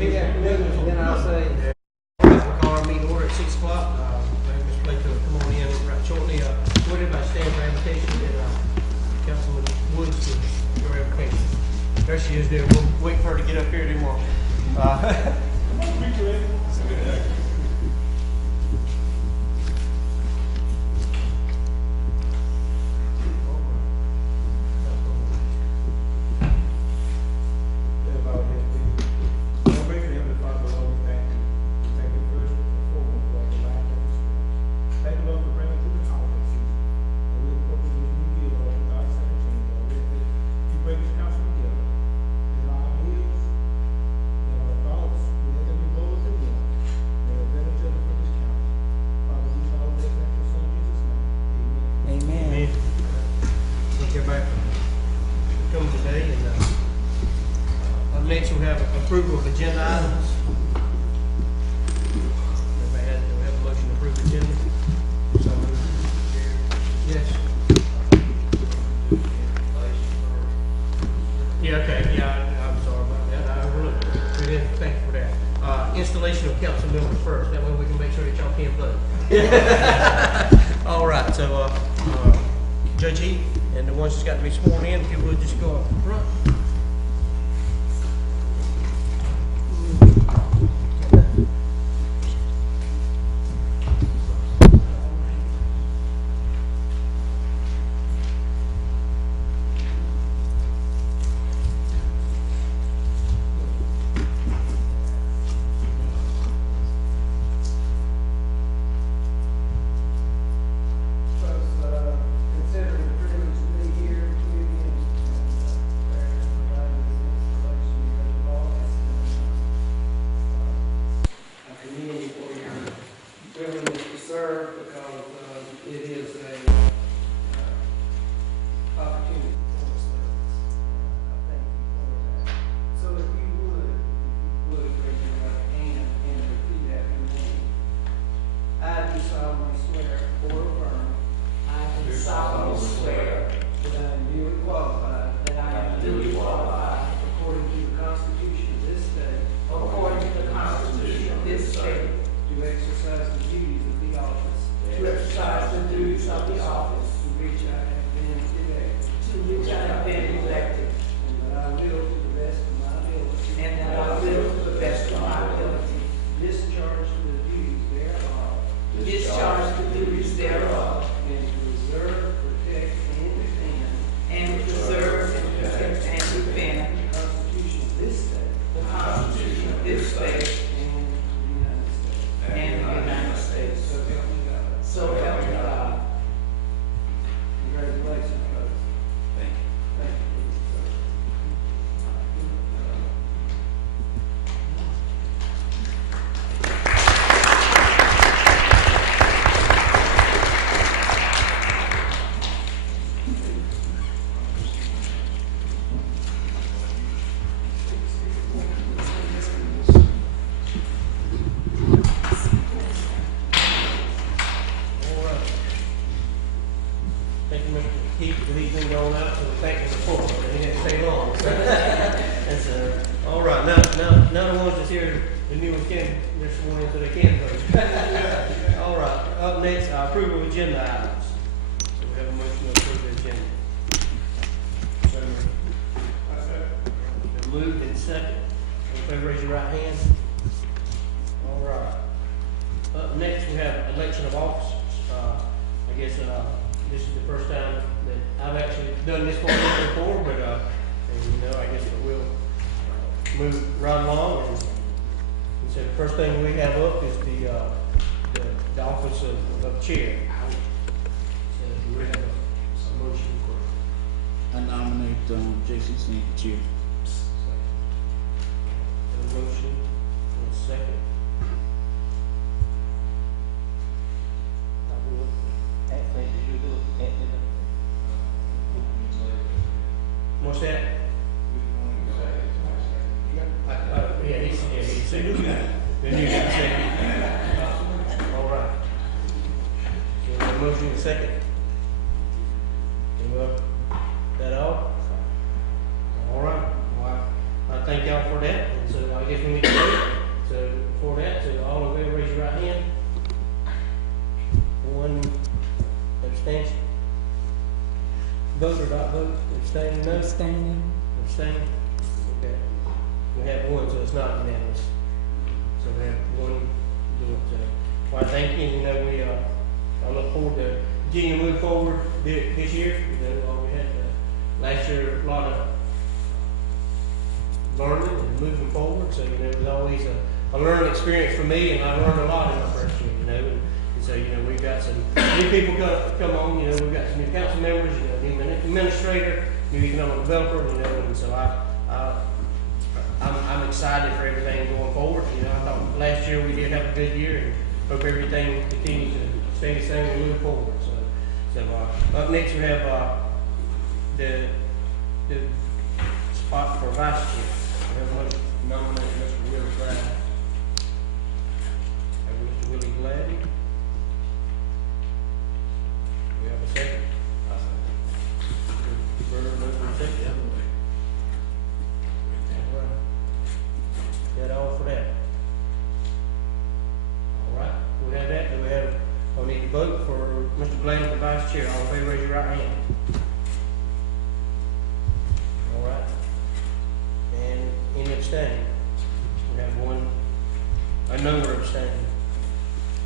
Good afternoon, and then I'll say, we'll call our meeting order at 6 o'clock. Mr. Blake will come on in right shortly. Would everybody stand for invitation, and Councilman Woods to your application. There she is there. We'll wait for her to get up here anymore. Next, we have approval of agenda items. Everybody has to have a motion to approve the agenda. So, yes. Yeah, okay. Yeah, I'm sorry about that. I overlooked it. We didn't thank you for that. Installation of council members first. That way we can make sure that y'all can vote. All right. So, Judge Heath and the ones that's got to be sworn in, if you would just go up front. Now the ones that's here, the new ones can, they're sworn in so they can vote. All right, up next, approval of agenda items. So we have a motion to approve the agenda. Been moved and second. Everybody raise your right hand. All right. Up next, we have election of officers. I guess this is the first time that I've actually done this one before, but I guess we'll move right along. And so the first thing we have up is the office of chair. So we have a motion for. I nominate Jason Sneed for chair. A motion and a second. What's that? Yeah, he's the new guy. The new guy. All right. So we have a motion and a second. That all? All right. Well, I thank y'all for that. And so I guess we need to vote. that, so all in favor, raise your right hand. One abstention. Vote or not vote, abstain, no? Abstaining. Abstain? Okay. We have one, so it's not unanimous. So we have one doing it. Well, I thank you, you know, I look forward to continuing to move forward this year. You know, we had last year a lot of learning and moving forward, so, you know, it was always a learning experience for me, and I learned a lot in my first year, you know, and so, you know, we've got some new people come on, you know, we've got some new council members, you know, new administrator, new economic developer, you know, and so I'm excited for everything going forward. You know, I thought last year we did have a good year, and hope everything continues to stay the same and move forward. So up next we have the spot for vice chair. Everyone nominate Mr. Willie Glad. Have Mr. Willie Glad. We have a second. Bernard, move for a second. That all for that? All right, we have that. Do we have, I need to vote for Mr. Bland for vice chair. All in favor, raise your right hand. All right. And any abstaining? We have one, a number of abstaining.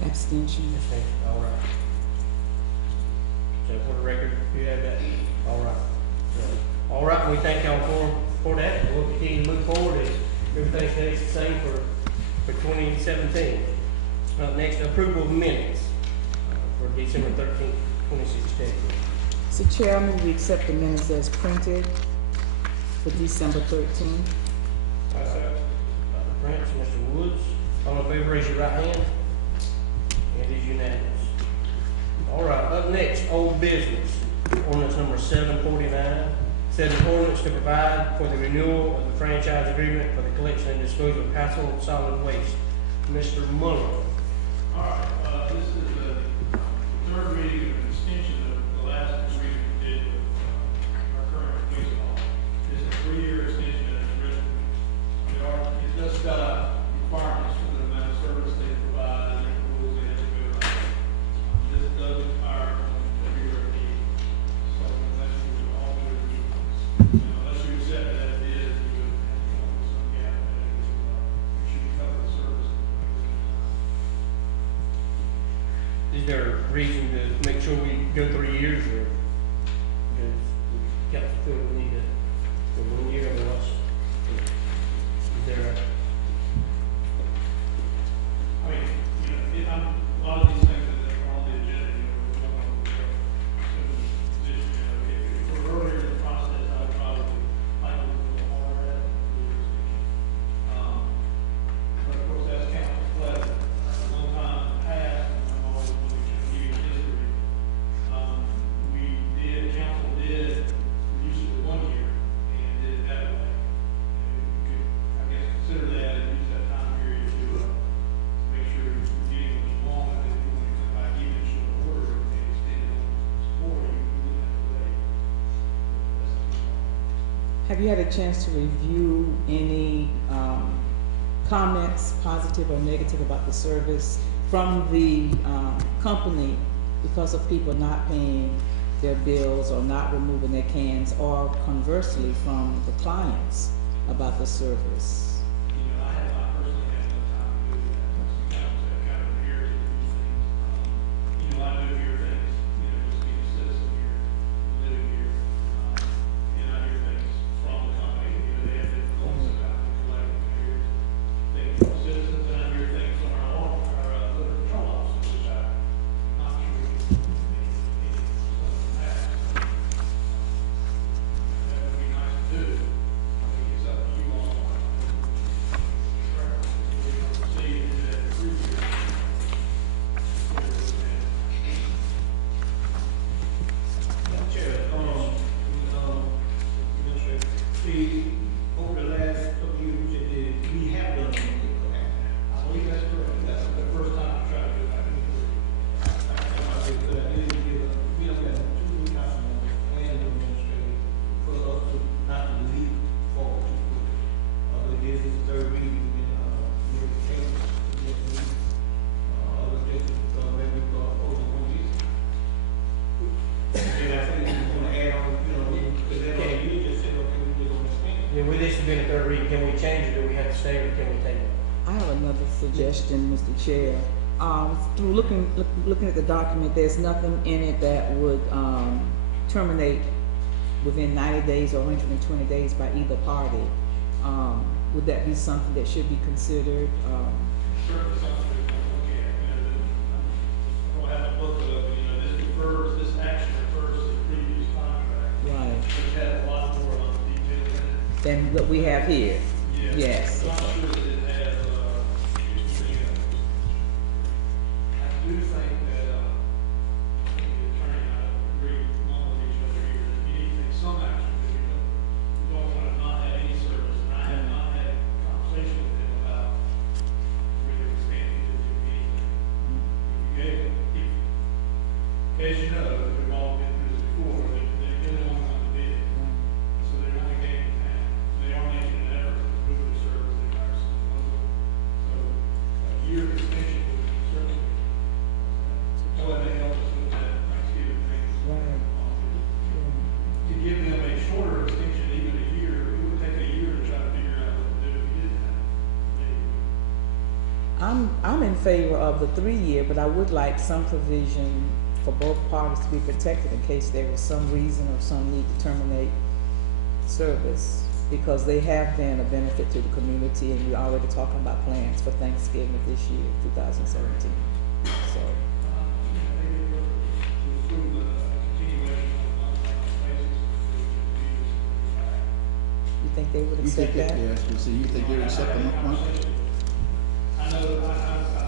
Abstention. Abstaining, all right. So for the record, you have that? All right. So, all right, we thank y'all for that. We'll continue to move forward as everything stays the same for 2017. Next, approval of minutes for December 13th, 2016. So Chairman, we accept the minutes as printed for December 13th. Dr. Prince, Mr. Woods, all in favor, raise your right hand. It is unanimous. All right, up next, old business. Ordinance number 749. Said an ordinance to provide for the renewal of the franchise agreement for the collection and disposal of household solid waste. Mr. Muller. All right, this is the third reading of an extension of the last agreement we did with our current waste law. This is a 3-year extension and it's written. It does spell out requirements for the amount of service they provide and the rules they have to go by. This does expire on February 8th. So unless you all do it, unless you accept it as it is, you would have to come up with some gap that you should cover the service. Is there a reason to make sure we go 3 years, or does the council feel we need to go 1 year or less? Is there a, I mean, you know, a lot of these things that are on the agenda, you know, we're going on with this, you know, if we're earlier in the process, I would probably like to go harder at it. But of course, that's council's pleasure. One time in the past, and I'm always looking to review history, council did reduce it to 1 year and did it that way. And you could, I guess, consider that and use that time period to make sure you're getting what you want, and then when you come back, even in short order, if they extend it more, you wouldn't have to wait. That's Have you had a chance to review any comments, positive or negative, about the service from the company because of people not paying their bills or not removing their cans, or conversely from the clients about the service? You know, I personally had no time to do that. Sometimes I kind of inherited these things. You know, I do hear things, you know, just being a citizen here, living here, and I hear things from the company, you know, they have different goals about the collecting. I hear things from citizens, and I hear things from our own, our liquor control officers, which I'm not sure we can some of the past. That would be nice to do. I think it's up to you all. stay, or can we table it? I have another suggestion, Mr. Chair. Through looking at the document, there's nothing in it that would, terminate within 90 days or 120 days by either party. Would that be something that should be considered? Certainly something to look at, I don't have a book of it, but, this action refers to the previous contract, Right. which had a lot more on the detail in it. Than what we have here? Yes. I'm not Okay. sure that it has, I do think that, I think the attorney and I agree along with each other here, that you need to take some action, because you don't want to not have any service, and I have not had a conversation with him about whether it's standing to do anything. If you gave, as you know, we've all been through this before, they really want to bid. So they're only getting the town. They are making an effort to improve the service they are supposed. So a year extension would certainly, that may help us with that Thanksgiving thing. Right. To give them a shorter extension, even a year, it would take a year to try to figure out what to do if you didn't have. I'm in favor of the 3-year, but I would like some provision for both parties to be protected in case there was some reason or some need to terminate service, because they have been a benefit to the community, and we're already talking about plans for Thanksgiving this year, 2017. So, Maybe to approve the continuation on a basis, you think they would You accept think, that? yeah, so you think they would accept the month? I know, I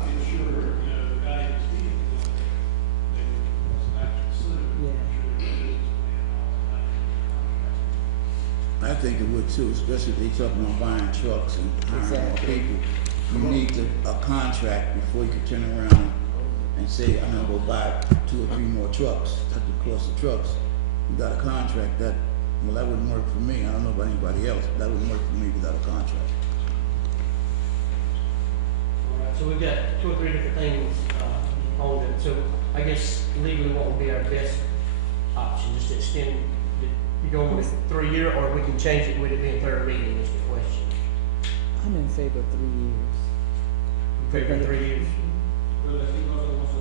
feel sure, the value of speaking to them, they would actually consider. Yeah. I'm sure their business plan and all that. I think it would too, especially if they talking about buying trucks and hiring more Exactly. people. You need a contract before you can turn around and say, I'm gonna go buy 2 or 3 more trucks. That's the cost of trucks. You got a contract that, well, that wouldn't work for me. I don't know about anybody else, but that wouldn't work for me without a contract. All right, so we've got 2 or 3 different things, on it, so I guess legally what would be our best option, just to extend, you go with 3-year, or we can change it with it being 3rd reading is the question. I'm in favor of 3 years. Figure 3 years. Well, if he also wants to,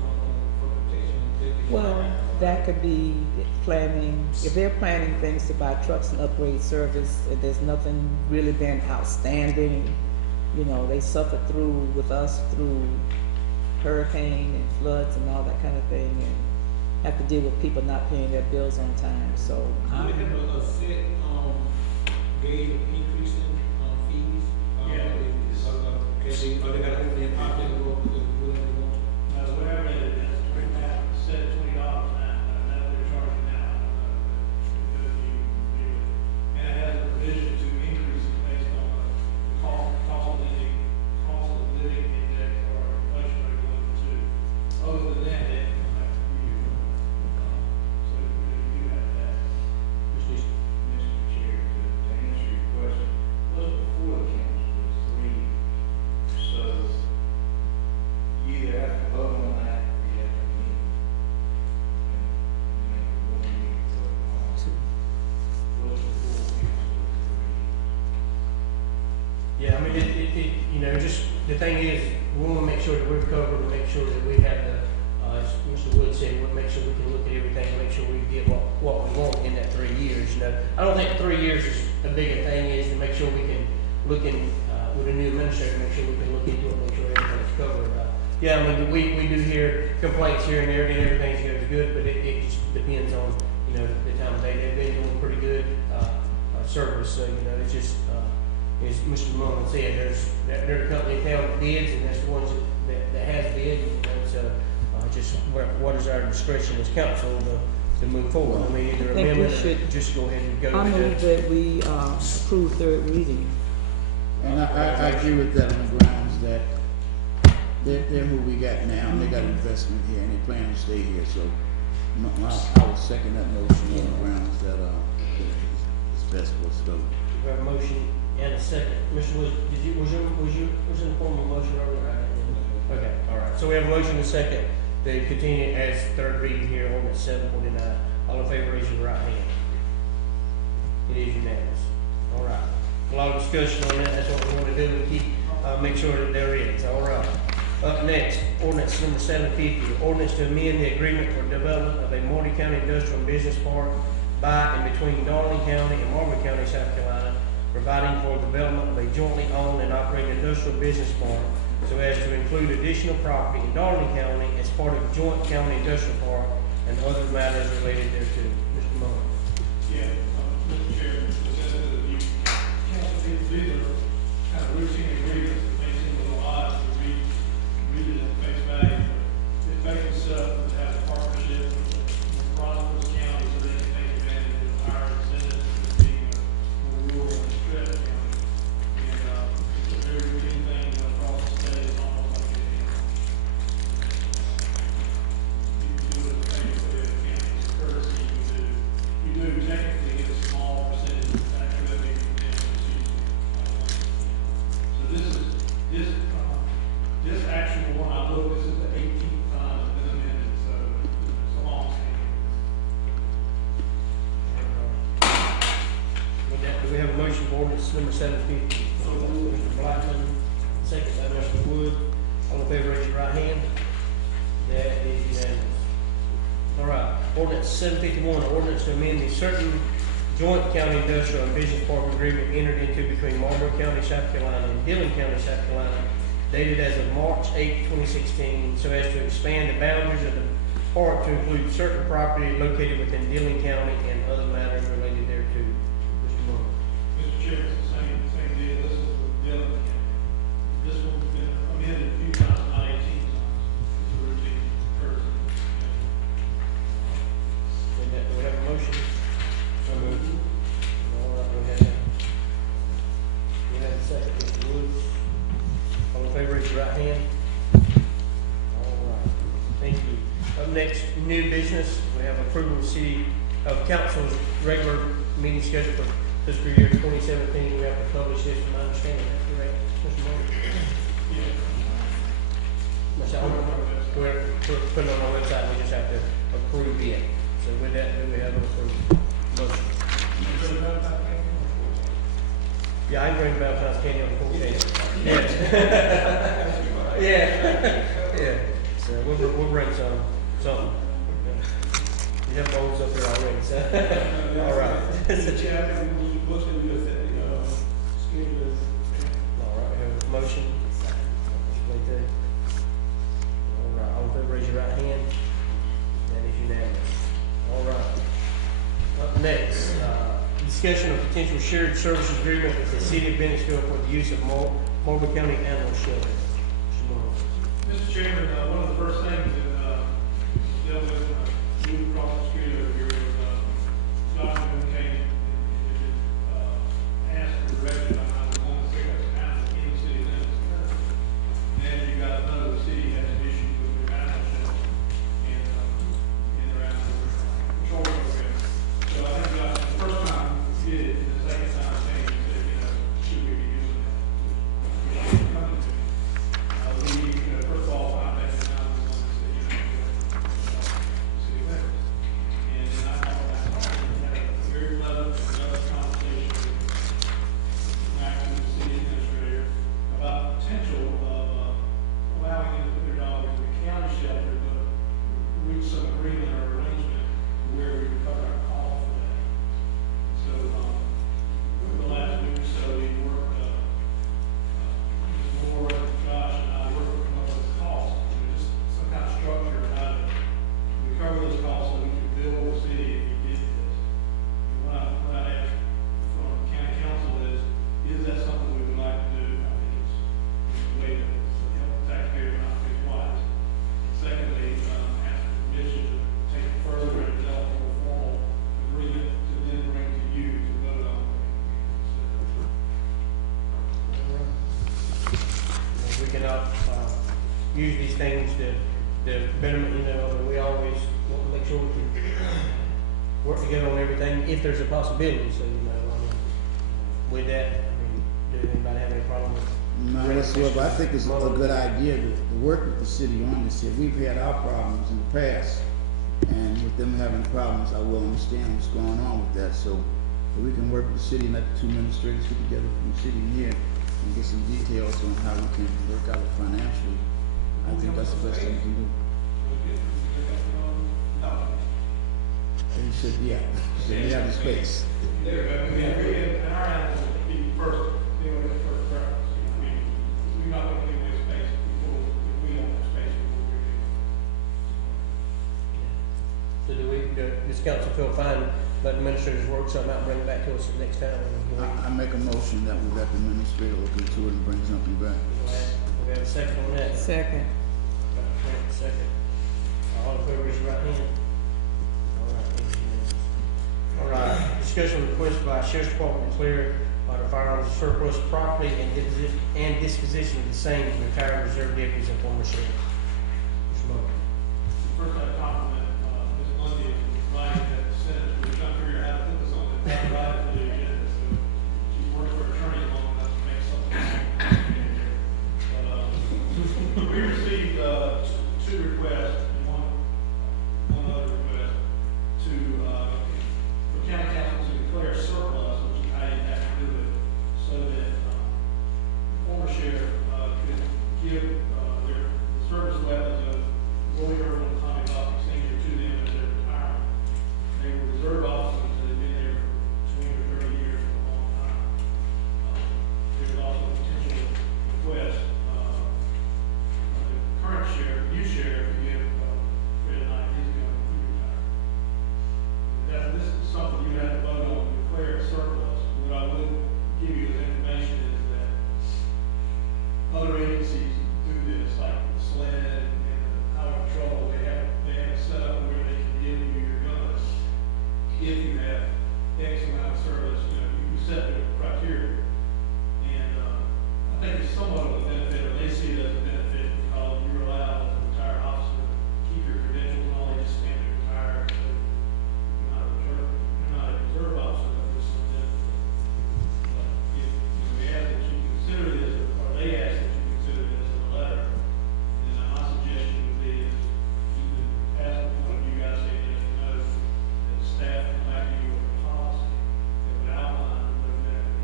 for protection, Well, that could be planning, if they're planning things to buy trucks and upgrade service, and there's nothing really been outstanding, they suffered through with us through hurricane and floods and all that kind of thing, and have to deal with people not paying their bills on time, so. Do they have a set, gauge of increase in, fees? Yeah. Are they got open their pocket or whatever they want? whatever it is, right now, set at $20 now, and that's what they're charging now. Because and it has a provision to increase it based on the cost of living index or inflation rate 1 to 2. Other than that, they don't have to review. So you do have that. Mr. Chair, to answer your question, was before the council was 3, so you either have to vote on that, or you have to amend. And make one meeting for was before council was 3. Yeah, I mean, just, the thing is, we wanna make sure that we're covered, and make sure that we have the, as Mr. Wood said, we'll make sure we can look at everything, and make sure we get what we want in that 3 years, I don't think 3 years is a bigger thing, is to make sure we can look in, with a new administrator, make sure we can look into it, make sure everything's covered. Yeah, I mean, we do hear complaints here and there, and everything's good, but it just depends on, the time of day. They've been doing pretty good, service, so, it's just, as Mr. Mullen said, they're the company in town that bids, and that's the ones that has bid, so, just what is our discretion as council to move forward? I mean, either I think we amendment or should- just go ahead and go I with move it. that we, approve 3rd reading. And I agree with that on the grounds that they're who we got now, and they got investment here, and they plan to stay here, so I would second that motion on the grounds that, it's best for us to go. We have a motion and a second. Mr. Wood, was in the form of a motion earlier? Okay, all right. So we have a motion and a second to continue as 3rd reading here, ordinance 749. All in favor, raise your right hand. It is unanimous. All right. A lot of discussion on that, that's what we wanna do, and keep, make sure that there is, all right. Up next, ordinance number 750, ordinance to amend the agreement for development of a Morty County Industrial and Business Park by and between Darling County and Marlboro County, South Carolina, providing for development of a jointly owned and operated industrial business park so as to include additional property in Darling County as part of the joint county industrial park and other matters related thereto. Mr. Muller. Yeah, Mr. Chairman, the council, these are kind of routine agreements that may seem a little odd to read it at face value, but it's basically set up to have a partnership with Rockville County so they can take advantage of our incentives of being more rural and strip county. And, it's a very routine thing across the state, it's almost like you do it technically as a county, it's a courtesy you do technically get a small percentage of tax revenue from them, so this actual one I looked, this is the 18th time it's been amended, so it's a long With that, do we have a motion for ordinance number 750? Mr. Blackman, second by Mr. Wood. All in favor, raise your right hand. That is unanimous. All right, ordinance 751, ordinance to amend the certain joint county industrial and business park agreement entered into between Marlboro County, South Carolina and Dillon County, South Carolina, dated as of March 8, 2016, so as to expand the boundaries of the park to include certain property located within Dillon County and other matters related thereto. Mr. Muller. Mr. Chairman, it's the same deal, this is the Dillon County. This one's been amended a few times, not 18 times, it's a routine courtesy. With that, do we have a motion? So moved. All right, go ahead. We have a second, Mr. Woods. All in favor, raise your right hand. All right, thank you. Up next, new business, we have approval of city of council's regular meeting schedule for fiscal year 2017. We have to publish this, from my understanding, that's correct, Mr. Moore? We're putting it on our website, we just have to approve it. So with that, do we have an approved motion? Yeah, I can bring Valentine's candy on the 14th. Yeah. Yeah. Yeah. So we'll bring something. You have bowls up there already, so. All right. Mr. Chairman, we booked it with the schedule. All right, we have a motion. Wait there. All right, all in favor, raise your right hand. That is unanimous. All right. Up next, discussion of potential shared services agreement with the city of Bennettsville for the use of Marlboro County Animal Shelter. Mr. Moore. Mr. Chairman, one of the first things that dealt with moved across the street over here was Dr. came and asked for direction on how to want to pick up animals in the city limits. And as you guys know, the city has issues with their animal shelter and their animal control program. So I think the first time we did it, and the second time I changed it, said, should we be doing that? Which is coming to me. First of all, contacted the animals on the city limits. And then I called that, had a very pleasant, productive conversation with Max and the city administrator about the potential of allowing them to put their dogs in the county shelter, but reach some agreement or arrangement where we would cover our costs for that. So, over the last week or so, we worked, Ms. Moore, Josh, and I worked to come up with costs, just some kind of structure of how to recover those costs so we could bill the city if we did this. And what I asked from county council is that something we would like to do? I think it's a way to help the taxpayer not pay twice. And secondly, ask for permission to take it further and develop a more formal agreement to then bring to you to vote on. We cannot use these things to betterment, we always want to make sure we can work together on everything if there's a possibility, so, with that, does anybody have any problem with? No, whatsoever. I think it's a good idea to work with the city on this here. We've had our problems in the past, and with them having problems, I will understand what's going on with that. So But we can work with the city and let the two administrators get together from the city here and get some details on how we can work out financially. I think that's the best thing we can do. And he said, yeah, he said, we have the space. There, I mean, and our animals would be first, first preference. I mean, we're not gonna give away space before, if we don't have space before we do. So does council feel fine, let the administrators work something out and bring it back to us next time? I make a motion that we let the administrator look into it and bring something back. We have a second on that? Second. Second. All in favor, raise your right hand. All right, discussion request by Sheriff's Department to declare the firearms surplus property and disposition of the same to retired reserve deputies and former sheriff. Mr. Moore. First, I compliment, Ms. Lundy for providing that sentence, we're trying to figure out how to put this on the right for the agenda, so she's worked for an attorney long enough to make something happen in here. But, we received, two requests, and one other request to, for county council to declare surplus, which is how you have to do it, so that, the former sheriff, could give, their service weapons of Roy Earl and Tommy Buck extinguisher to them as their retirement. They were reserve officers that had been there for 20 or 30 years for a long time. There was also a potential request, the current sheriff, new sheriff, to give, Fred Knight his gun when he retired. This is something you have to vote on to declare a surplus. What I will give you as information is that other agencies do this, like the SLED and the Highway Patrol, they have a setup where they can give you your guns if you have X amount of service, you set the criteria. And, I think it's somewhat of a benefit, or they see it as a benefit, because you're allowed as a retired officer to keep your credentials and all, they just can't be retired. So you're not a reserve officer, that's just some benefit. But if, we ask that you consider this, or they ask that you consider this in a letter, then my suggestion would be is you can ask one of you guys, say yes or no, that the staff can back you with a policy that would outline what exactly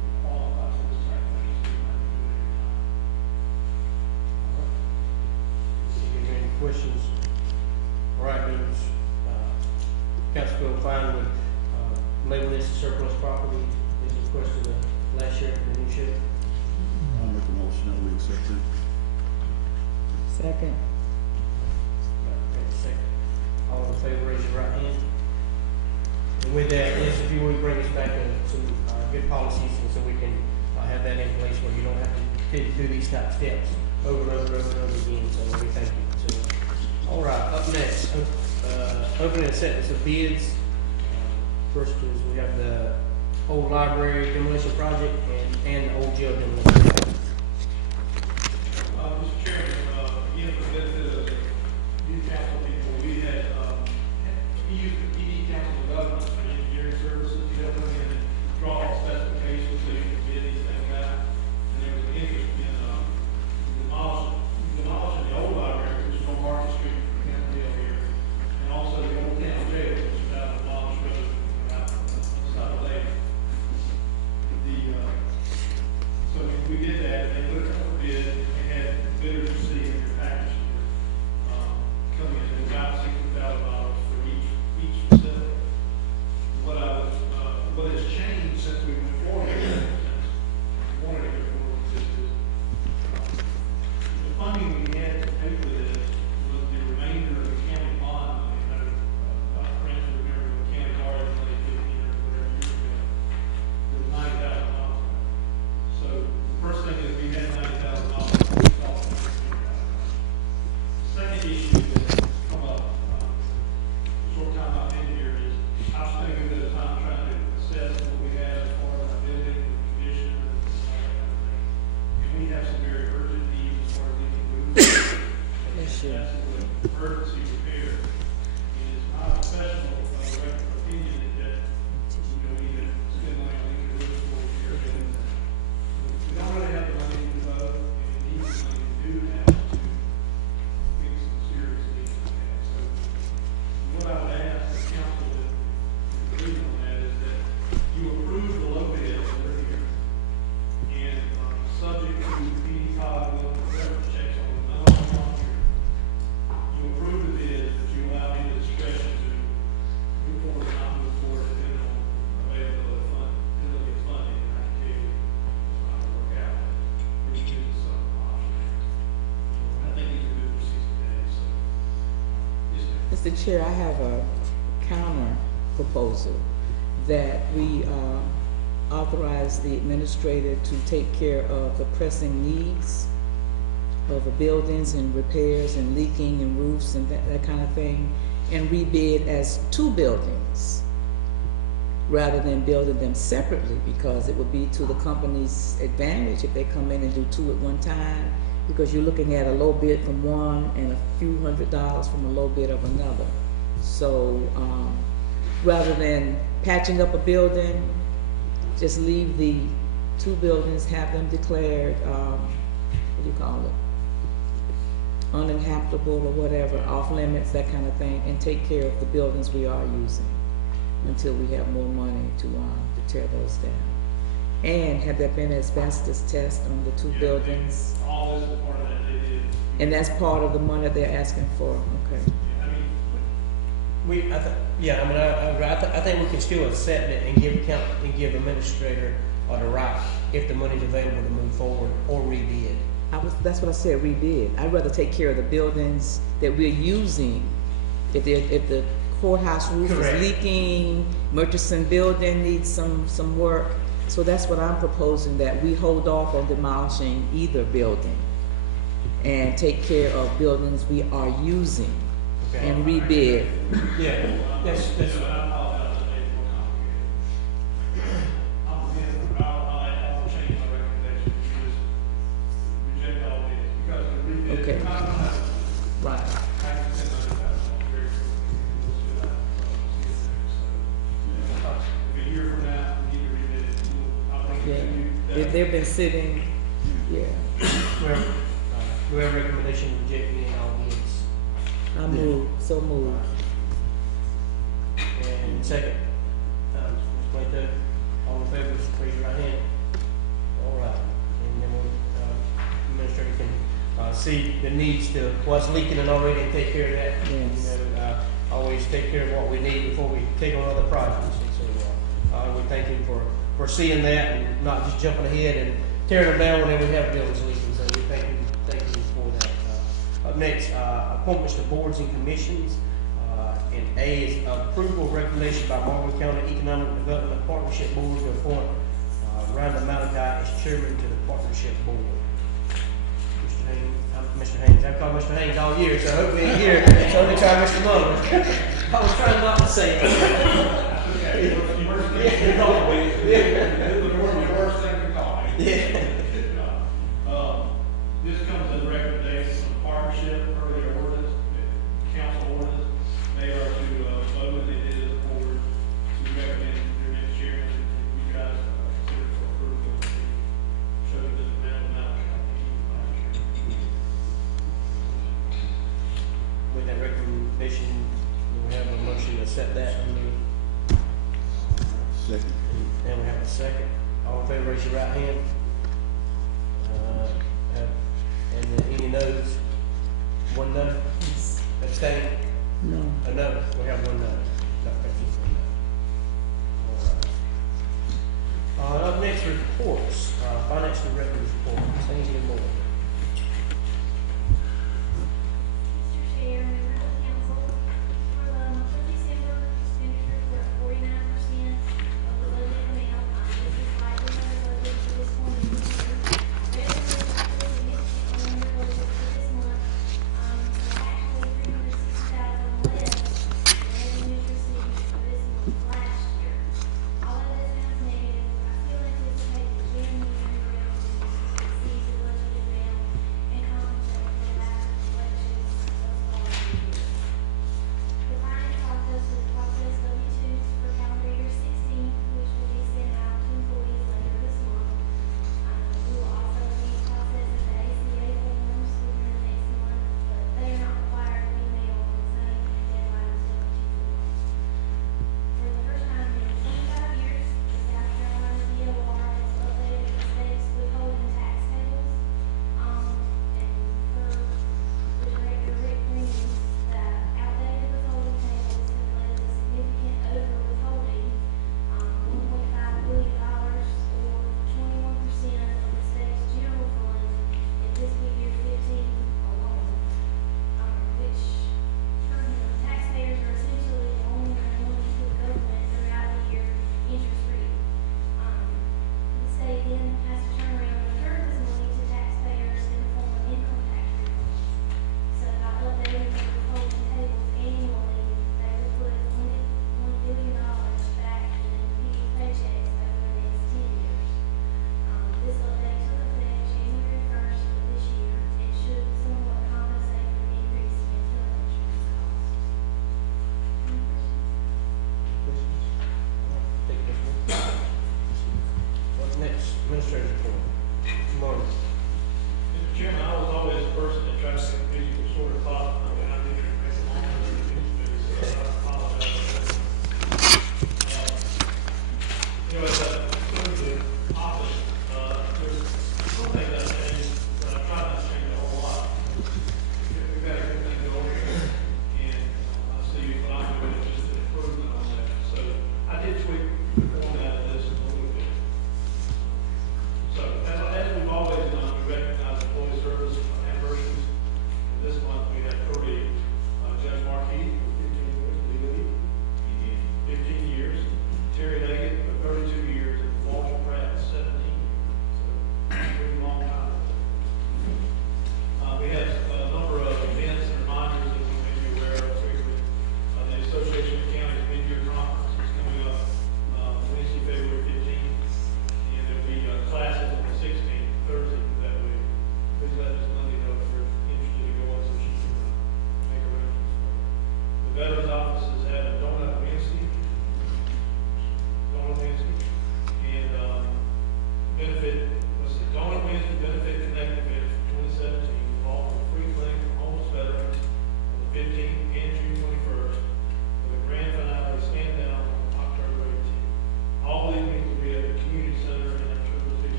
would qualify for this type of thing, so you might do it every time. See if you have any questions. All right, those, council feel fine with, label this as surplus property, as requested the last sheriff and the new sheriff. I'll make a motion that we accept it. Second. Second. All in favor, raise your right hand. And with that, yes, if you would bring us back some good policies, and so we can have that in place where you don't have to do these type of steps over and over and over and over again. So we thank you. So, all right, up next, opening and acceptance of bids. First is we have the old library demolition project and the old jail demolition. Mr. Chairman, again, for the benefit of the new council people, we had, we used the PD council of government for engineering services to help them in and draw up specifications so you can bid these things out. And there was an interest in, demolishing the old library, which is on Market Street, Campbell here, and also the old town jail, which is out on Wallace Road, out on the side of Lake. So we did that, and they put a couple of bids, they had bidders receiving their package, coming in at about $60,000 for each facility. What has changed since we went forward, since we wanted to go forward with this is, the funding we had to pay for this was the remainder of the county bond money. For instance, remember the county guard money, 15 or whatever years ago, it was $90,000. So the first thing is we had $90,000. Second issue that's come up, short time I've been here is, I was spending a bit of time trying to assess what we have as far as our building, the condition, and all that kind of thing. And we have some very urgent needs as far as we can move. Yes, sir. That's the emergency repair. And it's my professional, opinion that, we need to spend money on these roofs for repair buildings. We don't really have the money to vote, and it needs the money to do that to fix some serious needs we have. So what I would ask the council to agree Mr. Chair, I have a counter proposal that we authorize the administrator to take care of the pressing needs of the buildings and repairs and leaking and roofs and that kind of thing, and rebid as 2 buildings rather than building them separately, because it would be to the company's advantage if they come in and do 2 at one time, because you're looking at a low bid from one and a few $100s from a low bid of another. So rather than patching up a building, just leave the 2 buildings, have them declared, what do you call it, uninhabitable or whatever, off limits, that kind of thing, and take care of the buildings we are using until we have more money to tear those down. And have there been asbestos test on the 2 buildings? All this is part of that, they did. And that's part of the money they're asking for, okay. I mean, I think we can still accept it and give administrator the right, if the money's available, to move forward or rebid. That's what I said, rebid. I'd rather take care of the buildings that we're using. If the courthouse roof Correct. is leaking, Murchison building needs some work. So that's what I'm proposing, that we hold off on demolishing either building and take care of buildings we are using Okay. and rebid. Yeah, that's, I apologize, it made it more complicated. I'll change my recommendation, you just reject all this, because the rebid, Okay. I'm not gonna have Right. I can send those out very quickly. We'll see what happens. So, if a year from now, we need to rebid it, I'll bring it to you. Yeah. If they've been sitting, yeah, we have a recommendation to reject any and all bids. I move, so move. And second, Ms. Plato, all in favor, raise your right hand. All right, and then administrator can see the needs to what's leaking and already and take care of that. Yes. You know, always take care of what we need before we take on other projects. And so we thank him for seeing that and not just jumping ahead and tearing them down whenever we have buildings leaking. So we thank him for that. Up next, appointments to boards and commissions. And A is approval of recommendation by Marlboro County Economic Development Partnership Board to appoint Rhonda Malachi as chairman to the partnership board. Mr. Haynes, I've called Mr. Haynes all year, so I hope we ain't here. So let me try Mr. Muller. I was trying not to say it. It was the worst thing you call me. It was the worst thing you call me. Yeah. This comes as a recommendation from the partnership, earlier ordinance, council ordinance. They are to vote what they did as a board to recommend their next chairman. You guys consider for approval to show you the amount of With that recommendation, we have a motion to set that. Second. And we have a second. All in favor, raise your right hand. And then any noes? One no? Abstain? No. A no? We have one no. No, thank you for that. All right. Up next, reports. Finance director's report. Sandy Moore. Mr. Chair, members of the council, for the month of December, expenditures were 49% of the budget amount. This is slightly under budget for this one year. Revenue is significantly under budget for this month. So actually $360,000 less revenues received for this month last year. Although that sounds negative, I still anticipate that January revenues will exceed the budgeted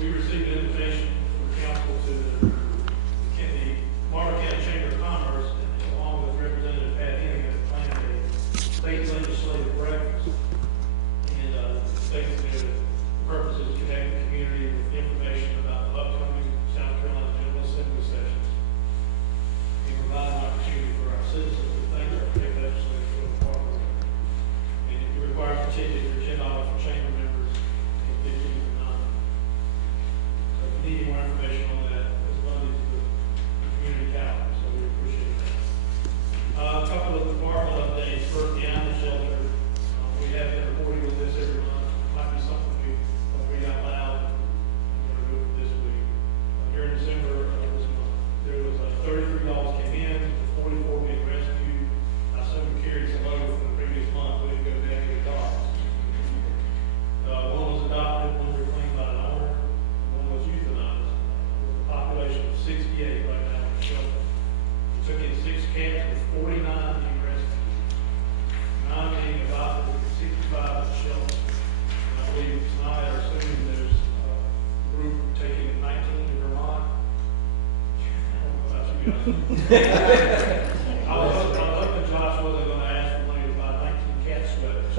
we received an invitation from council to the Marlboro County Chamber of Commerce, and along with Representative Pat Henning, has planned a state legislative breakfast. And, the state's there, the purpose is to connect the community with information about the upcoming South Carolina General Assembly sessions and provide an opportunity for our citizens to thank our state legislators for the part of it. And it requires a ticket for $10 for chamber members and 15 for non. So if you need more information on that, it's funded through the community calendar, so we appreciate that. A couple of department updates. First, the animal shelter. We have been reporting on this every month. Might be something we read out loud. I'm going to do it this week. During December of this month, there was 33 dogs came in, 44 being rescued. I assume we carried some over from the previous month. We didn't go down to the dogs. One was adopted, one was reclaimed by an owner, and one was euthanized. With a population of 68 right now in the shelter. We took in 6 cats with 49 being rescued. 9 being adopted, 65 at the shelter. And I believe tonight or soon there's a group taking 19 to Vermont. I don't know about you guys. I was hoping Josh wasn't going to ask for money to buy 19 cat sweaters.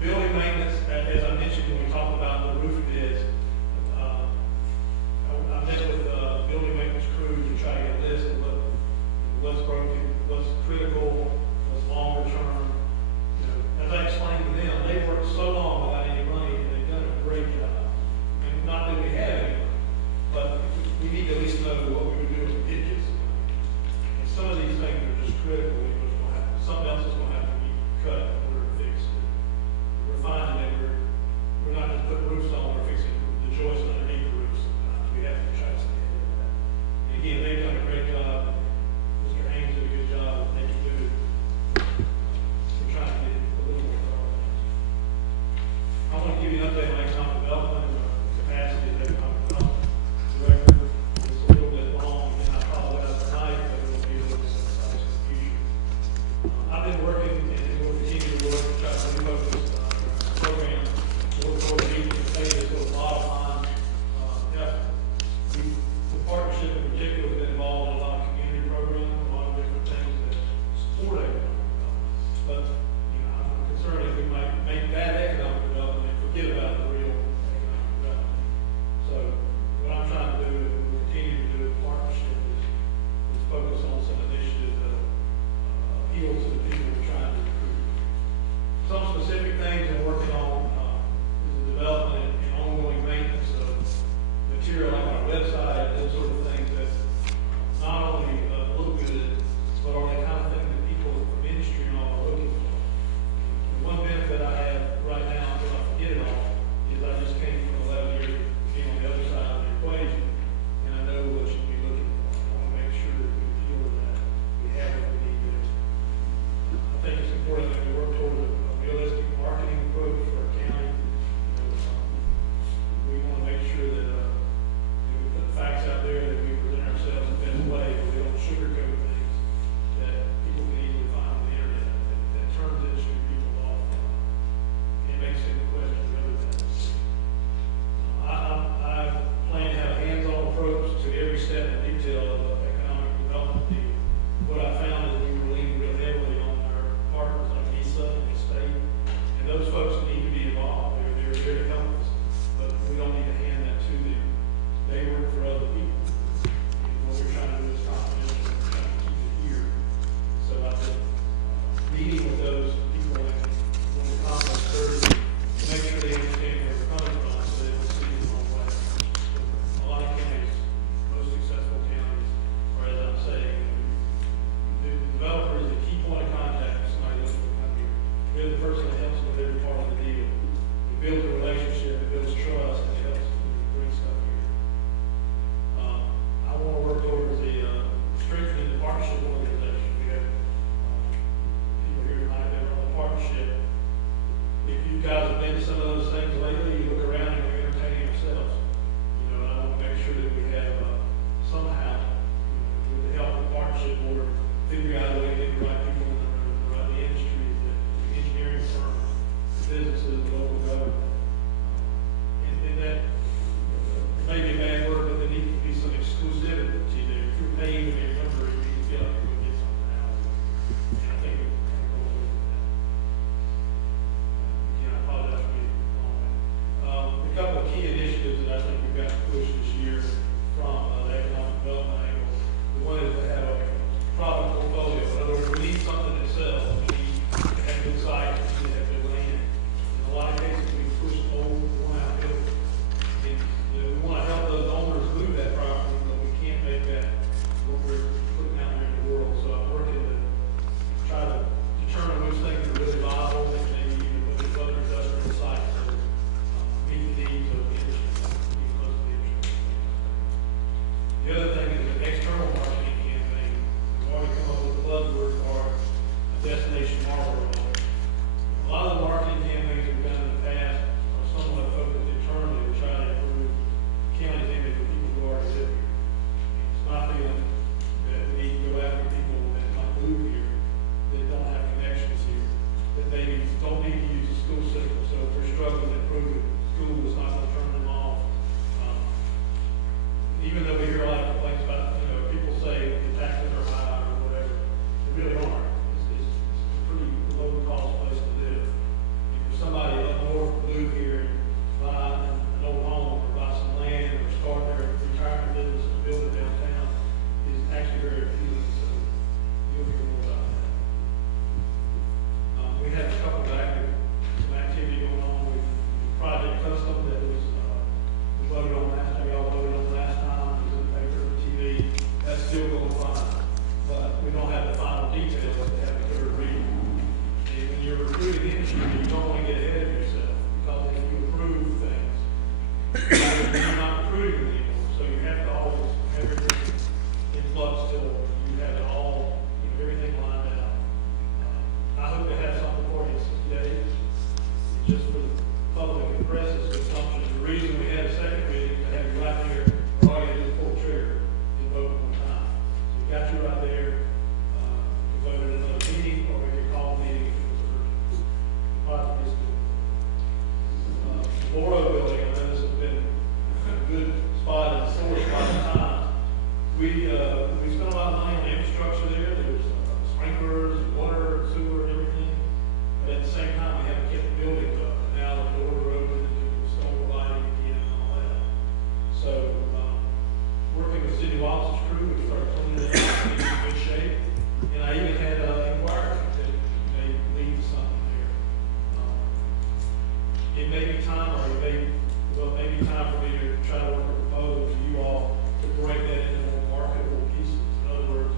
Building maintenance, as I mentioned when we talked about the roof bids, I met with building maintenance crews to try to get a list of what's broken, what's critical, what's longer term. You know, as I explained to them, they worked so long without any money, and they've done a great job. And not that we have any money, but we need to at least know what we would do with ditches. And some of these things are just critical. Something else is going to have to be cut in order to fix it. We're finding that we're not just putting roofs on, we're fixing the joists underneath the roofs sometimes. We have to try to stay ahead of that. And again, they've done a great job. Mr. Haynes did a good job of making do. We're trying to get a little more thorough. I want to give you an update on economic development and the capacity of the economic development director. It's a little bit long, and I apologize tonight, but it will be a little bit concise in the future. I've been working and will continue to work to try to refocus program, work for the state is a lot of time, effort. The partnership in particular has been involved in a lot of community programs, a lot of different things that support economic development. But, you know, I'm concerned that we might make that economic development and forget about the real Marlboro building, I know this has been a good spot and sore spot at times. We spent a lot of money on infrastructure there. There's sprinklers, water, sewer, everything. But at the same time, we haven't kept the buildings up. And now the doors are open and the storm lighting again and all that. So, working with city office crew, we started cleaning it up, getting it in good shape. And I even had inquired that they leave something there. It may be time, or it may be time for me to try to work a proposal to you all to break that into more marketable pieces. In other words,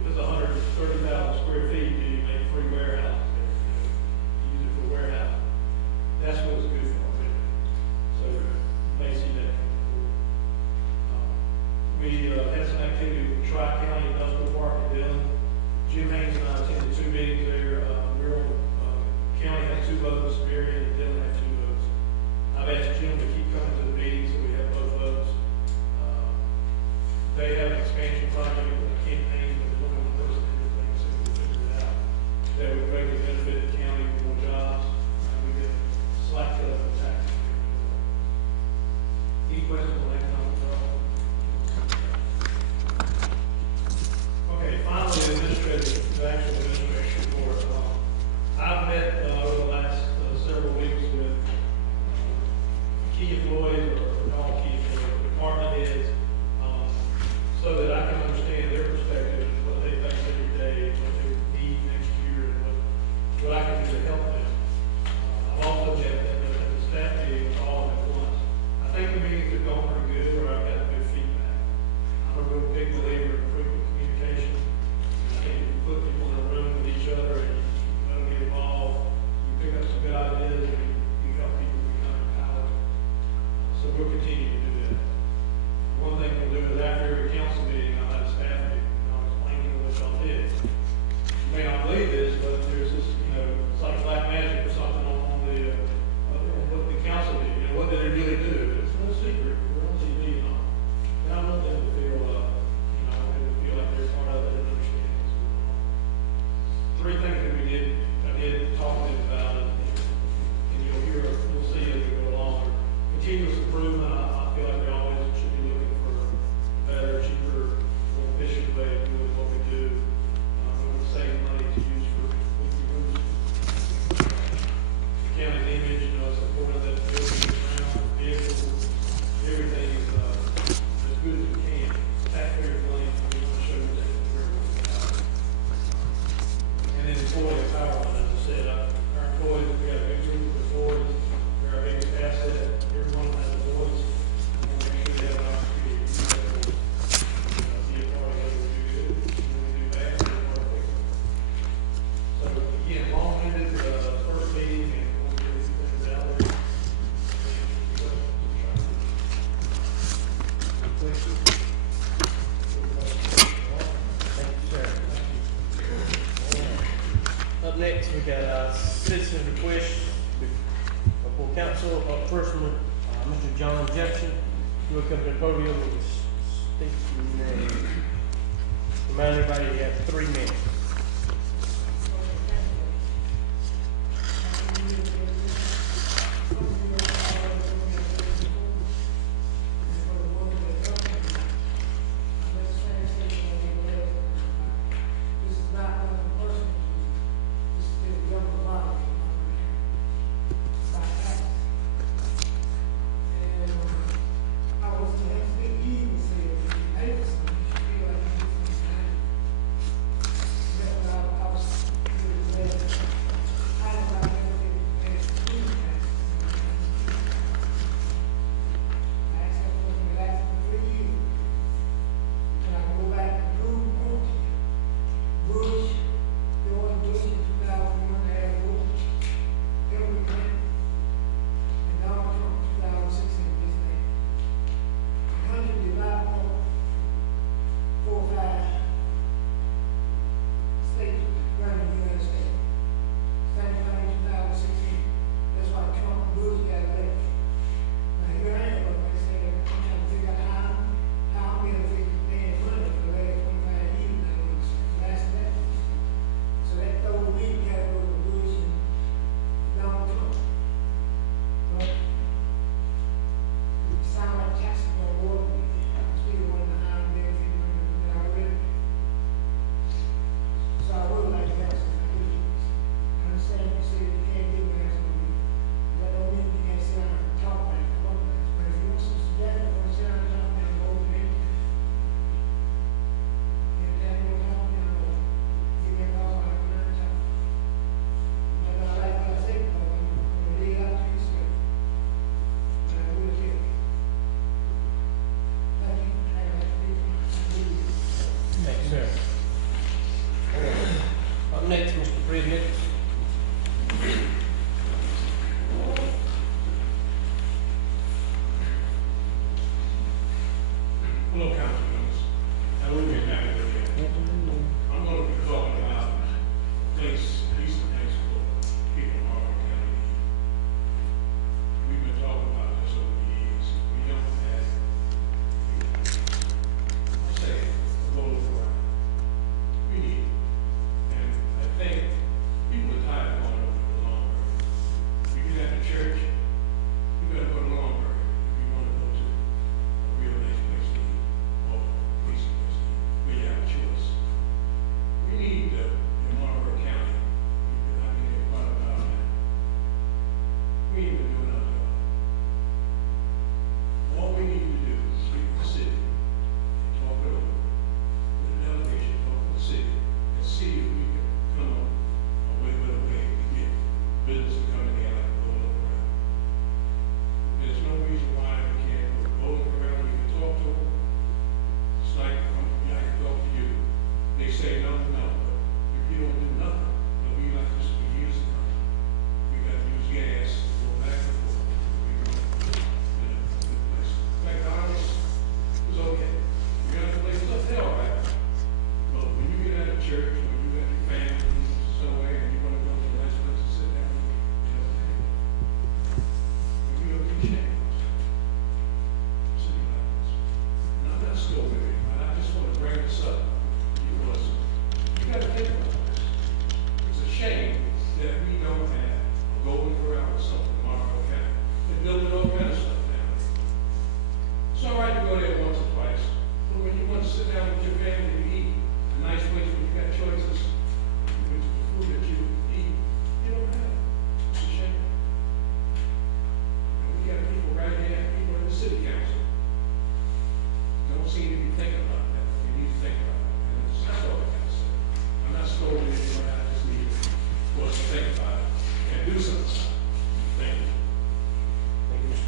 if it's 130,000 square feet, you make free warehouses there, use it for warehouse. That's what it's good for, really. So you may see that coming forward. We had some activity with Tri-County Industrial Park in Dillon. Jim Haynes and I attended 2 meetings there. County had 2 votes, Marion and Dillon had 2 votes. I've asked Jim to keep coming to the meetings so we have both votes. They have an expansion project with a campaign, but there's only one person in the thing, so we figured it out. That would greatly benefit the county with more jobs, and we get a slight cut of the tax. Any questions on economic development? Okay, finally, the actual administration report. I've met over the last several weeks with key employees, or all key employees, department heads, so that I can understand their perspective, what they face every day, what they need next year, and what I can do to help them. I've also met the staff meeting all at once. I think the meetings have gone pretty good, or I've got good feedback. I'm a real big believer in frequent communication. I think if you put people in a room with each other and you let them get involved, you pick up some good ideas and you help people become empowered. So we'll continue to do that. One thing we'll do is after every council meeting, I'll have a staff meeting, and I'll explain to them what y'all did. You may not believe this, but there's this, it's like black magic or something on what the council did. What did they really do? It's no secret. We're on TV and all. And I want them to feel, I want them to feel like they're part of it and understand what's going on. 3 things that I did talk to them about, and you'll see as we go along. Continuous improvement. I feel like we always should be looking for a better, cheaper, more efficient way of doing what we do. We want to save money to use for roofs. The county's image, it's important that building around vehicles, everything is as good as we can. Taxpayers' money, we want to show you that we're working out. And then employee empowerment, as I said, our employees, we got a big group of employees, they're our biggest asset. Everyone has a voice. We want to make sure they have an opportunity to use that voice. Be a part of what we do good, when we do bad, be a part of it. So again, long-winded first meeting, and we'll get these things out there. Questions? Thank you, sir. Up next, we got citizen requests for council. Up first, Mr. John Jefferson, who will come to the podium and speak to you. Remind everybody you have 3 minutes.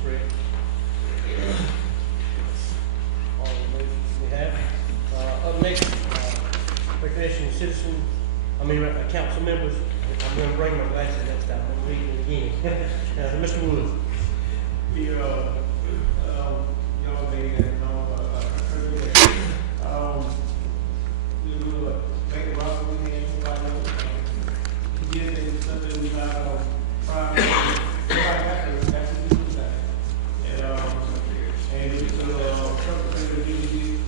correct? All the motions we have. Up next, recognition of council members. I'm gonna bring my glasses next time, I'm reading it again. Mr. Woods. Y'all may know, we will make a rock with him, again, it's something we got on Friday, that's what we do that. And it's something that we did,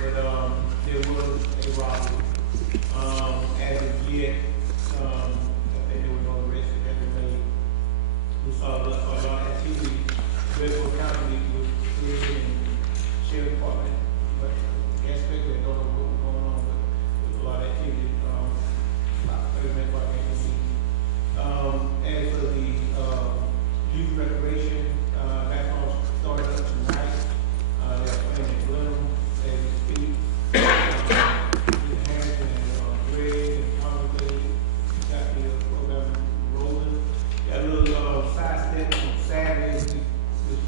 but there was a robbery. As of yet, I think there was no arrest that we made. We saw a lot of activity, Redwood County with and sheriff department, but can't speculate, don't know what was going on, but there's a lot of activity, as for the, youth recreation, that's all started up tonight. They're playing in Bloom, as we speak. Harrison and, Greg and Conway, got the program rolling. Got a little, sidestep on Saturday, with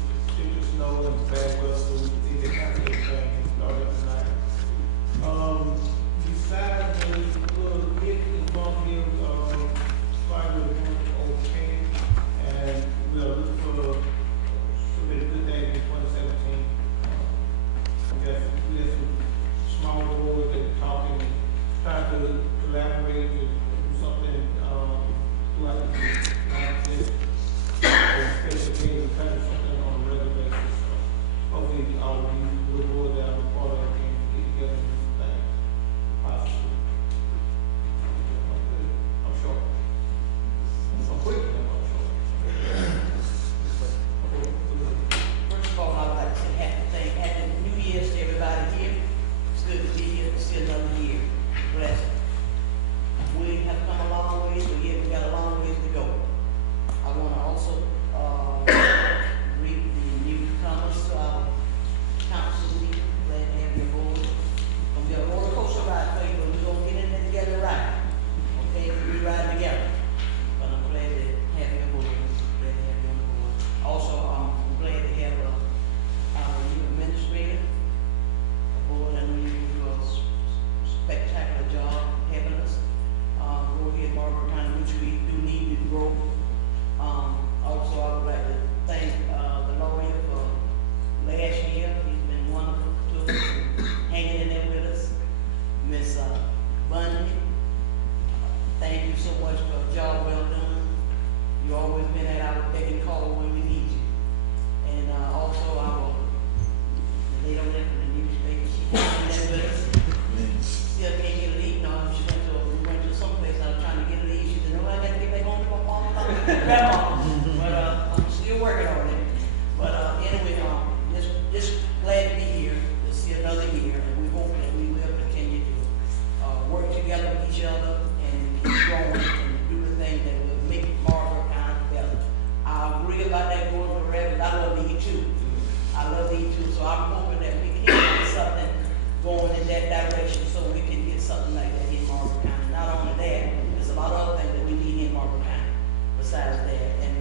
snow and bad weather, so we think they have to get everything started up tonight. Besides the little hit in Buffalo, finally went okay, and we are looking for so many good things in 2017. We got some small boards that are talking, trying to collaborate and do something, throughout the special things, kind of something on a regular basis. So hopefully, all of you little boards that I'm a part of can get together and do things possibly. I'm short. I'm quick, but I'm short. First of all, I'd like to say happy New Year's to everybody here. It's good to be here to see another year. Blessed. We have come a long ways, but yet we got a long ways to go. I want to also greet the newcomers to our council meeting. Glad to have you aboard. Gonna be a roller coaster ride for you, but we're gonna get in there together right. Okay, we ride together. But I'm glad to have you aboard. Glad to have you on board. Also, I'm glad to have our new administrator aboard. I know you do a spectacular job having us. Go ahead, Marlboro County, which we do need to grow. Also, I would like to thank the lawyer for last year. He's been wonderful to us, hanging in there with us. Miss Bundy, thank you so much for a job well done. You've always been at our beck and call when we need you. And also our lady over there from the newspaper, she hanging in there with us. Still can't get a lead. No, we went to some place. I was trying to get a lead. She said, no, I got to get back home to my mom. Grandma. But I'm still working on it. But anyway, just glad to be here to see another year, and we hope that we will continue to work together with each other and keep growing and do the things that will make Marlboro County better. I agree about that going forever. I love to eat too. I love to eat too. So I'm hoping that we can get something going in that direction so we can get something like that in Marlboro County. Not only that, there's a lot of other things that we need in Marlboro County besides that. And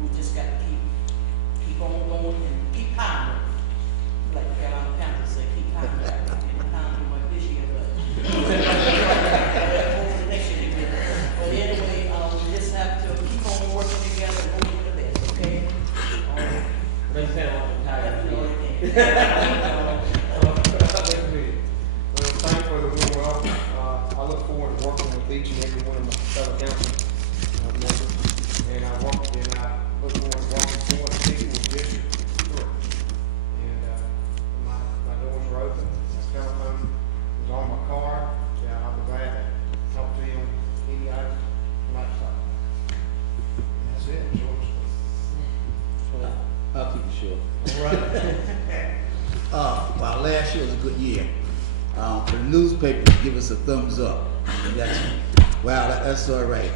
we just got to keep on going and keep pounding. Like the Carolina Panthers say, keep pounding. I didn't pound too much this year, but hopefully next year we will. But anyway, we just have to keep on working together and hoping for the best, okay? They sound like I'm tired. Definitely. Well, thank you for the warm welcome. I look forward to working with each and every one of my fellow council members. And I look forward to walking forward to people with district three. And my doors are open. My telephone is on my car. Yeah, I'll be glad to talk to you on any item you might decide. And that's it. Short and sweet. I'll keep it short. All right. Well, last year was a good year. For the newspapers, give us a thumbs up. That's all right.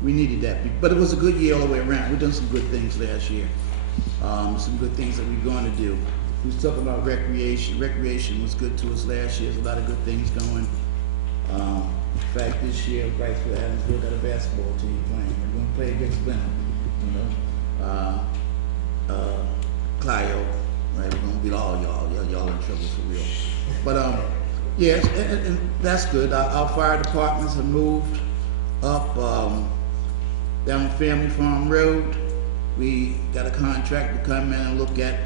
We needed that, but it was a good year all the way around. We've done some good things last year. Some good things that we're going to do. We was talking about recreation. Recreation was good to us last year. There's a lot of good things going. In fact, this year, Wrightsville Adamsville got a basketball team playing. We're going to play against Glenn. You know, Ohio, right? We're gonna beat all y'all. Y'all in trouble for real. But yes, and that's good. Our fire departments have moved up down Family Farm Road. We got a contract to come in and look at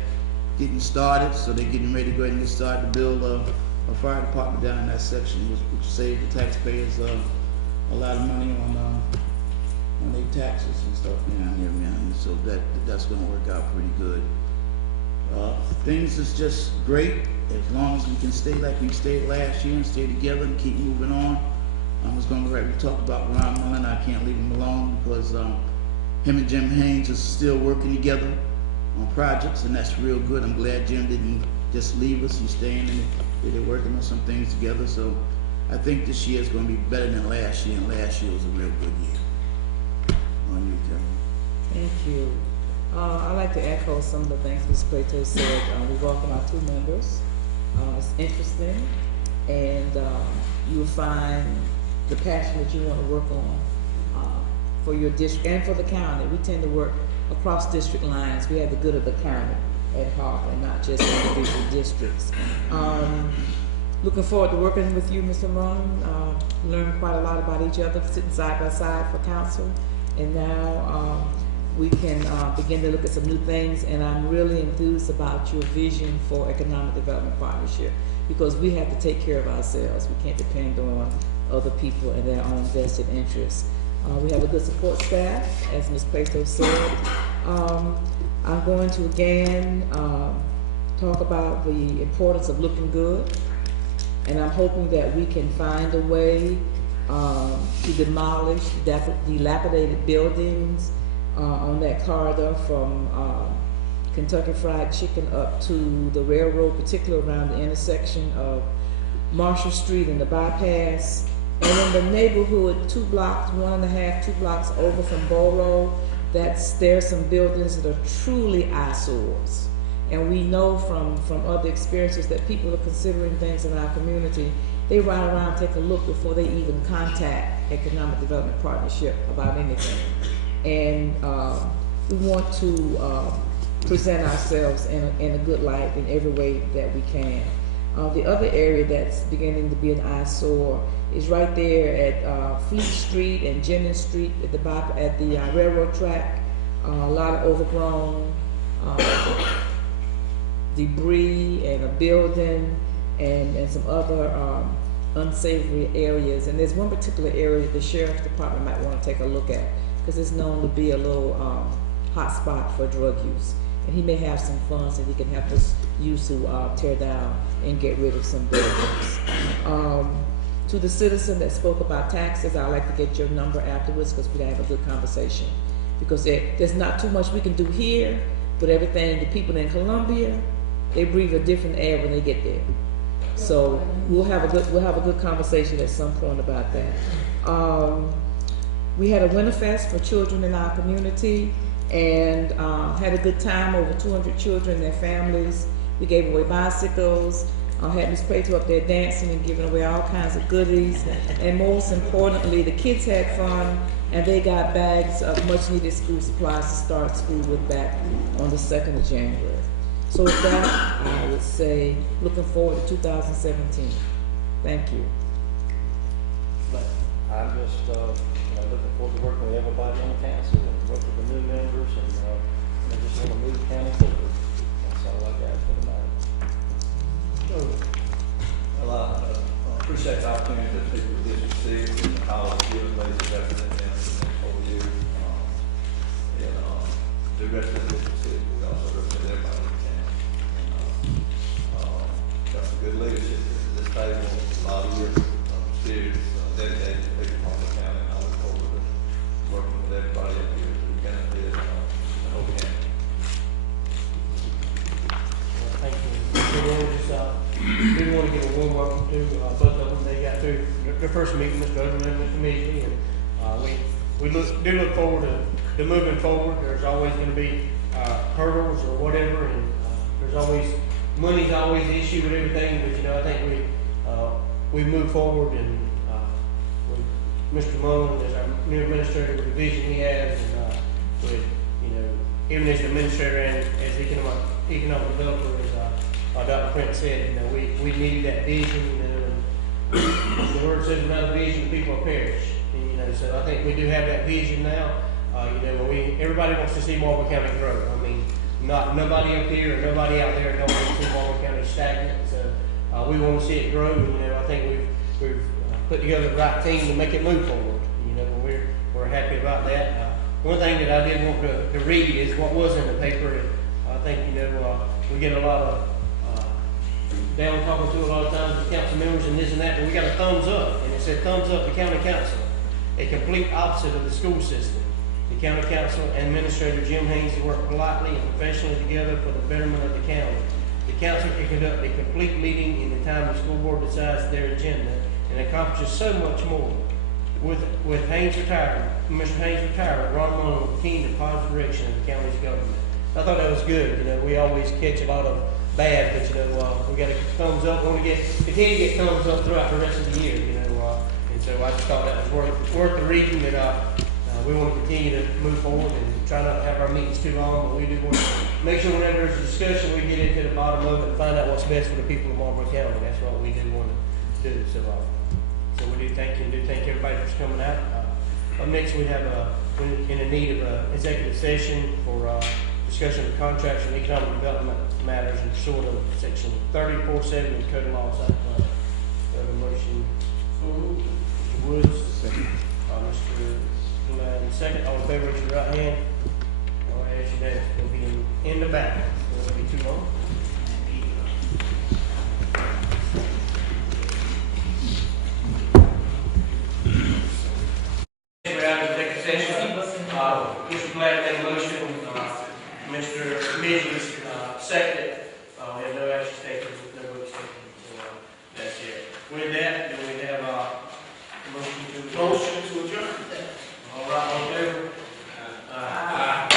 getting started, so they're getting ready to go ahead and get started to build a fire department down in that section, which saved the taxpayers a lot of money on their taxes and stuff down here, man. So that's gonna work out pretty good. Things is just great as long as we can stay like we stayed last year and stay together and keep moving on. I was going to we talked about Ron Mullen. I can't leave him alone because him and Jim Haynes are still working together on projects, and that's real good. I'm glad Jim didn't just leave us. He's staying and they're working on some things together. So I think this year is going to be better than last year, and last year was a real good year. On you, Kevin. Thank you. I'd like to echo some of the things Ms. Plato said. We welcome our two members. It's interesting, and you will find the passion that you want to work on for your district and for the county. We tend to work across district lines. We have the good of the county at heart and not just individual districts. Looking forward to working with you, Mr. Mullen. Learned quite a lot about each other, sitting side by side for council, and now we can begin to look at some new things, and I'm really enthused about your vision for economic development partnership, because we have to take care of ourselves. We can't depend on other people and their own vested interests. We have a good support staff, as Ms. Plato said. I'm going to again talk about the importance of looking good, and I'm hoping that we can find a way to demolish dilapidated buildings on that corridor from Kentucky Fried Chicken up to the railroad, particularly around the intersection of Marshall Street and the bypass. And in the neighborhood, 2 blocks, 1.5, 2 blocks over from Borough, there's some buildings that are truly eyesores. And we know from other experiences that people are considering things in our community. They ride around, take a look before they even contact Economic Development Partnership about anything. And we want to present ourselves in a good light in every way that we can. The other area that's beginning to be an eyesore is right there at Fleet Street and Jennings Street at the railroad track. A lot of overgrown debris and a building and some other unsavory areas. And there's one particular area the sheriff's department might want to take a look at, because it's known to be a little hot spot for drug use. And he may have some funds that he can help us use to tear down and get rid of some buildings. To the citizen that spoke about taxes, I'd like to get your number afterwards, because we gotta have a good conversation. Because there's not too much we can do here, but everything, the people in Columbia, they breathe a different air when they get there. So we'll have a good conversation at some point about that. We had a Winterfest for children in our community, and had a good time. Over 200 children and their families. We gave away bicycles. Had Ms. Plato up there dancing and giving away all kinds of goodies. And most importantly, the kids had fun, and they got bags of much needed school supplies to start school with back on the 2nd of January. So with that, I would say looking forward to 2017. Thank you. But I'm just looking forward to working with everybody on the council and working with the new members, and I just want to move the county forward. That's all I got for tonight. Well, I appreciate the opportunity to speak with District 6 and all the good ways of representing them for the next 4 years. The rest of the District 6, we also represent everybody in the county. Got some good leadership at this table, a lot of years of serious, dedicated to people on the county, and I look forward to working with everybody up here to benefit the whole county. Thank you. We want to give a warm welcome to both of them. They got through their first meeting, Mr. Odom and Mr. Measley, and we look forward to moving forward. There's always going to be hurdles or whatever, and there's always money's always the issue with everything. But I think we move forward, and with Mr. Mullen as our new administrator, with the vision he has, and with even as administrator and as economic developer, as Dr. Prince said, you know, we needed that vision, you know, and the word says without a vision, the people perish. And, you know, so I think we do have that vision now. You know, everybody wants to see Marlboro County grow. I mean, nobody up here or nobody out there don't want to see Marlboro County stagnant. So we want to see it grow. And, you know, I think we've put together the right team to make it move forward. You know, we're happy about that. One thing that I did want to read is what was in the paper. I think, you know, we get a lot of down talking to a lot of times with council members and this and that, but we got a thumbs up, and it said thumbs up to county council, a complete opposite of the school system. The county council and administrator Jim Haynes work politely and professionally together for the betterment of the county. The council can conduct a complete meeting in the time the school board decides their agenda and accomplishes so much more. With Haynes retirement, Mr. Haynes retirement, Ron Mullen will continue the positive direction of the county's government. I thought that was good. You know, we always catch a lot of bad, but you know, we got a thumbs up. We want to continue to get thumbs up throughout the rest of the year. You know, and so I just thought that was worth the reading. And we want to continue to move forward and try not to have our meetings too long. But we do want to make sure whenever there's a discussion, we get into the bottom of it and find out what's best for the people of Marlboro County. That's what we do want to do. So we do thank you and do thank everybody for coming out. Up next, we have we're in a need of an executive session for discussion of contracts and economic development matters and sort of section 34.7 of the Code of Law. We have a motion. Mr. Woods. Second. Mr. Glenn, second. All in favor, raise your right hand. All right, as you know, it'll be in the back. It won't be too long. We're out of executive session. Mr. Glad made a motion. Mr. Midges, second. We have no action taken, no votes taken. So that's it. With that, then we have a motion to adjourn. All right, all in favor? Aye.